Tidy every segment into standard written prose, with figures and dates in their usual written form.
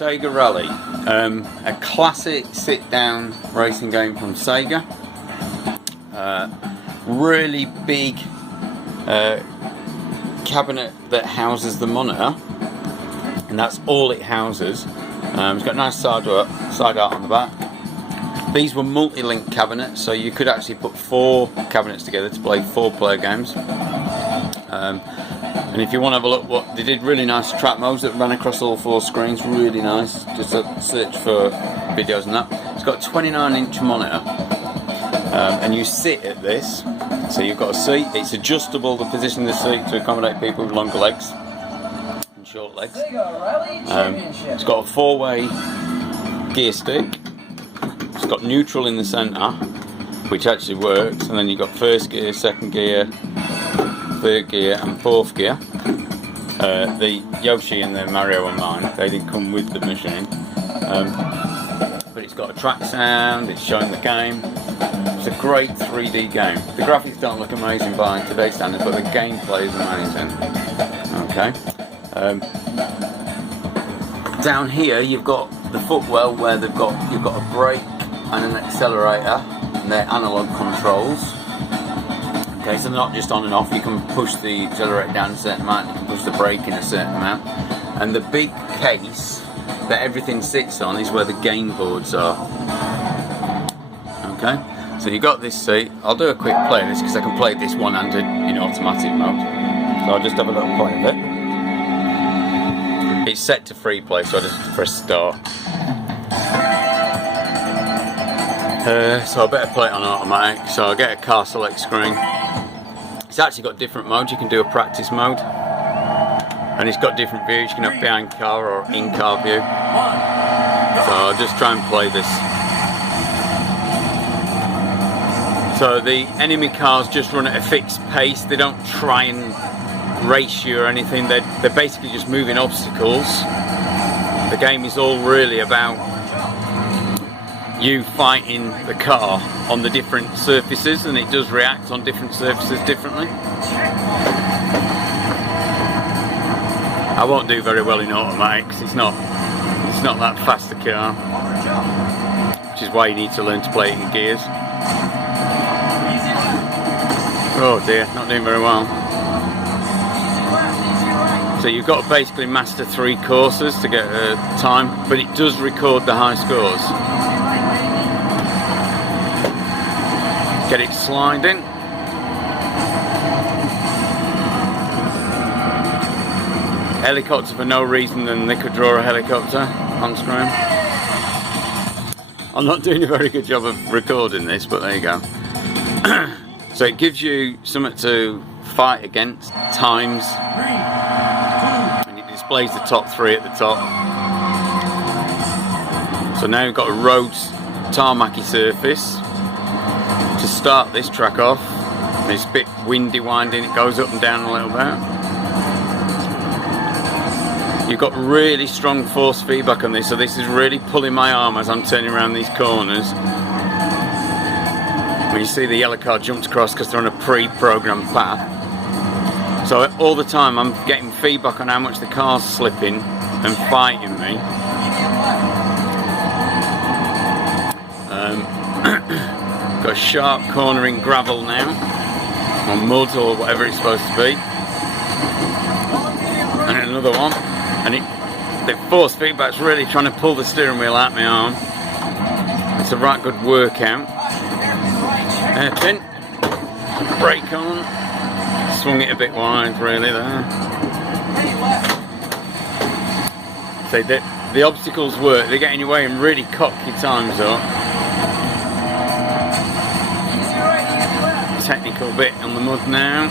Sega Rally, a classic sit-down racing game from Sega. Really big cabinet that houses the monitor, and that's all it houses. It's got a nice side art on the back. These were multi-link cabinets, so you could actually put 4 cabinets together to play 4-player games. And if you want to have a look, what they did, really nice track modes that ran across all 4 screens, really nice. Just search for videos and that. It's got a 29-inch monitor, and you sit at this, so you've got a seat. It's adjustable, the position of the seat, to accommodate people with longer legs and short legs. It's got a 4-way gear stick. It's got neutral in the centre, which actually works, and then you've got first gear, second gear, third gear and fourth gear. The Yoshi and the Mario are mine, they didn't come with the machine. But it's got a track sound, it's showing the game. It's a great 3D game. The graphics don't look amazing by today's standards, but the gameplay is amazing. Okay. Down here you've got the footwell where you've got a brake and an accelerator, and they're analog controls. Okay, so they're not just on and off. You can push the accelerator down a certain amount, you can push the brake in a certain amount. And the big case that everything sits on is where the game boards are. Okay, so you got this seat. I'll do a quick play of this because I can play this one-handed in automatic mode. So I'll just have a little play of it. It's set to free play, so I just press start. So I better play it on automatic, so I'll get a car select screen. It's actually got different modes. You can do a practice mode, and it's got different views. You can have behind car or in car view. So I'll just try and play this. So the enemy cars just run at a fixed pace. They don't try and race you or anything. They're basically just moving obstacles. The game is all really about you fighting the car on the different surfaces, and it does react on different surfaces differently. I won't do very well in automatic because it's not that fast a car, which is why you need to learn to play it in gears. Oh dear, not doing very well. So you've got to basically master 3 courses to get a time, but it does record the high scores. Get it sliding. Helicopter for no reason than they could draw a helicopter on screen. I'm not doing a very good job of recording this, but there you go. So it gives you something to fight against, times, and it displays the top 3 at the top. So now you've got a road tarmacy surface. To start this track off, it's a bit windy, winding, it goes up and down a little bit. You've got really strong force feedback on this, so this is really pulling my arm as I'm turning around these corners. When you see the yellow car jumped across because they're on a pre-programmed path. So all the time I'm getting feedback on how much the car's slipping and fighting me. Got a sharp corner in gravel now, or mud or whatever it's supposed to be, and another one, and the force feedback's really trying to pull the steering wheel out my arm. It's a right good workout. Hairpin, brake on, swung it a bit wide really there. So the obstacles work, they get in your way and really cock your times up. Technical bit on the mud now.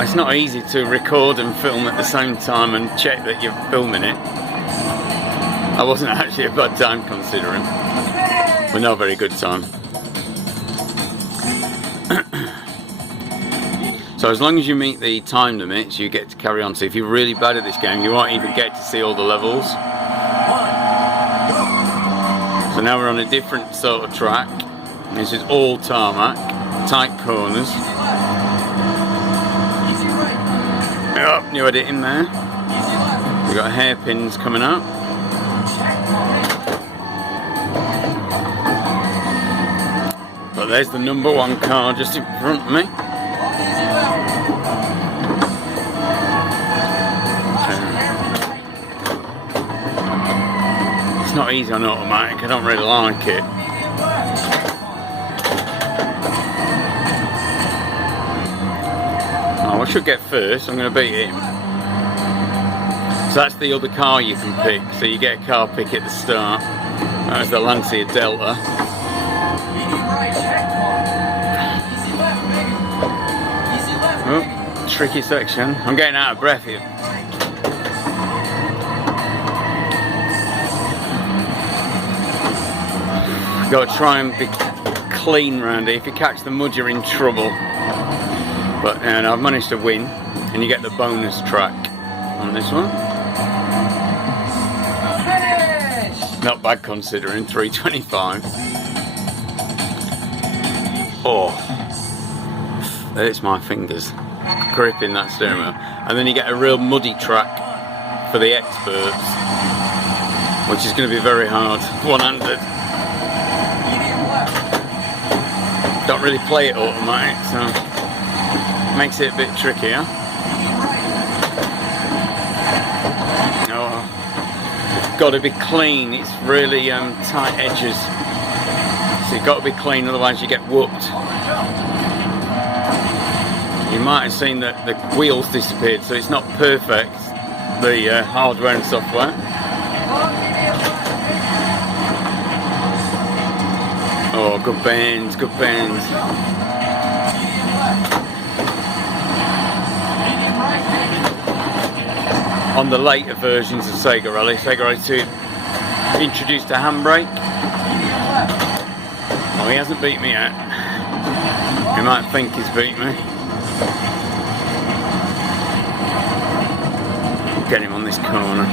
It's not easy to record and film at the same time and check that you're filming it. I wasn't actually a bad time considering, but not a very good time. So as long as you meet the time limits, you get to carry on. So if you're really bad at this game, you won't even get to see all the levels. So now we're on a different sort of track. This is all tarmac, tight corners. Oh, new editing there. We've got hairpins coming up. But there's the number 1 car just in front of me. It's not easy on automatic, I don't really like it. Oh, I should get first, I'm going to beat him. So that's the other car you can pick, so you get a car pick at the start. That's the Lancia Delta. Oh, tricky section. I'm getting out of breath here. Got to try and be clean round here. If you catch the mud, you're in trouble. But and I've managed to win, and you get the bonus track on this one. Not bad considering, 325. Oh, it's my fingers gripping that steering wheel. And then you get a real muddy track for the experts, which is going to be very hard, one-handed. Don't really play it automatic, so makes it a bit trickier. Oh, got to be clean. It's really tight edges, so you've got to be clean, otherwise you get whooped. You might have seen that the wheels disappeared, so it's not perfect, the hardware and software. Oh, good bends, good bends. On the later versions of Sega Rally 2 introduced a handbrake. Oh, he hasn't beat me yet. He might think he's beat me. Get him on this corner.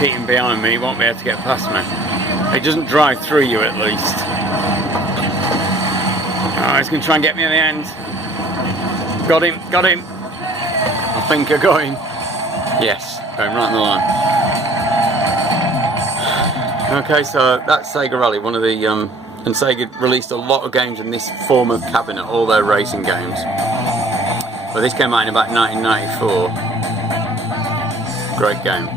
Keep him behind me, he won't be able to get past me. He doesn't drive through you at least. Oh, he's going to try and get me at the end. Got him, got him. I think I got him. Yes, got him right on the line. Okay, so that's Sega Rally, one of the and Sega released a lot of games in this form of cabinet, all their racing games. But this came out in about 1994. Great game.